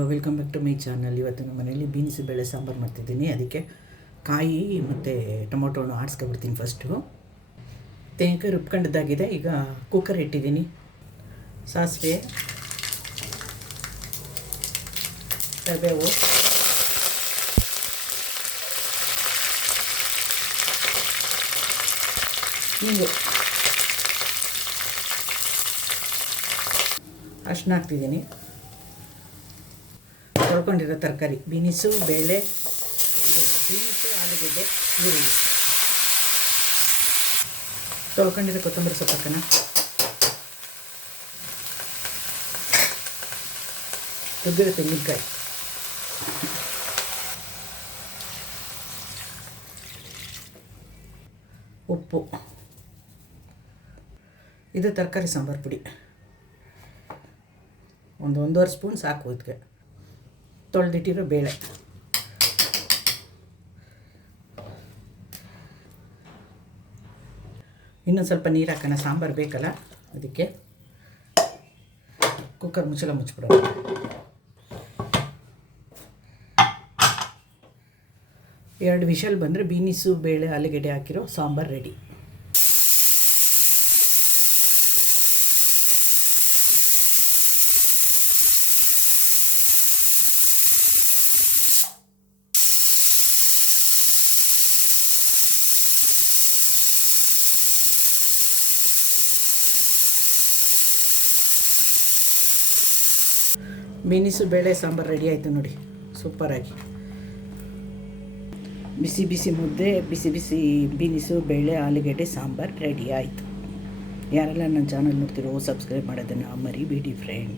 Hello welcome back to my channel ಇವತ್ತು ನಮ್ಮ ಮನೇಲಿ ಬೀನ್ಸ್ ಬೇಳೆ, ಸಾಂಬಾರು ಮಾಡ್ತಿದ್ದೀನಿ. ಅದಕ್ಕೆ ಕಾಯಿ ಮತ್ತು ಟೊಮೊಟೊನ ಆಡಿಸ್ಕೊಬಿಡ್ತೀನಿ ಫಸ್ಟು ತೆಂಗಿನಕಾಯಿ ರುಬ್ಕೊಂಡದ್ದಾಗಿದೆ. ಈಗ ಕುಕ್ಕರ್ ಇಟ್ಟಿದ್ದೀನಿ. ಸಾಸಿವೆ, ಕರಿಬೇವು. ಹಿಂಗೆ. ಅಷ್ಟು ಹಾಕ್ತಿದ್ದೀನಿ. ತೊಳ್ಕೊಂಡಿರೋ ತರಕಾರಿ. ಬೀನಿಸು ಬೇಳೆ ಬೀನಿಸು ಆಲೂಗಡ್ಡೆ ಈರುಳ್ಳಿ. ತೊಳ್ಕೊಂಡಿರೋ ಕೊತ್ತಂಬರಿ ಸೊಪ್ಪು ಹಾಕೋಣ. ತುಗ್ಗಿರೋ ತೆಂಗಿನಕಾಯಿ ಉಪ್ಪು. ಇದು ತರಕಾರಿ ಸಾಂಬಾರು ಪುಡಿ. ಒಂದು ಒಂದೂವರೆ ಸ್ಪೂನ್ ಸಾಕು ಇದಕ್ಕೆ. ತೊಳೆದಿಟ್ಟಿರೋ ಬೇಳೆ. ಇನ್ನೊಂದು ಸ್ವಲ್ಪ ನೀರು ಹಾಕೋಣ, ಸಾಂಬಾರು ಬೇಕಲ್ಲ ಅದಕ್ಕೆ. ಕುಕ್ಕರ್ ಮುಚ್ಚಲ ಮುಚ್ಚಿಬಿಡೋಣ. ಎರಡು ವಿಷಲ್ ಬಂದರೆ ಬೀನಿಸು, ಬೇಳೆ, ಆಲೂಗೆಡ್ಡೆ ಹಾಕಿರೋ ಸಾಂಬಾರು ರೆಡಿ ಬೀನಿಸು ಬೇಳೆ ಸಾಂಬಾರು ರೆಡಿ ಆಯಿತು ನೋಡಿ. ಸೂಪರಾಗಿ ಬಿಸಿ ಬಿಸಿ ಮುದ್ದೆ, ಬಿಸಿ ಬಿಸಿ ಬೀನಿಸು ಬೇಳೆ, ಆಲೂಗಡ್ಡೆ, ಸಾಂಬಾರು ರೆಡಿ ಆಯಿತು. ಯಾರೆಲ್ಲ ನನ್ನ ಚಾನಲ್ ನೋಡ್ತಿರೋ ಸಬ್ಸ್ಕ್ರೈಬ್ ಮಾಡೋದನ್ನು ಮರಿಬೇಡಿ ಫ್ರೆಂಡ್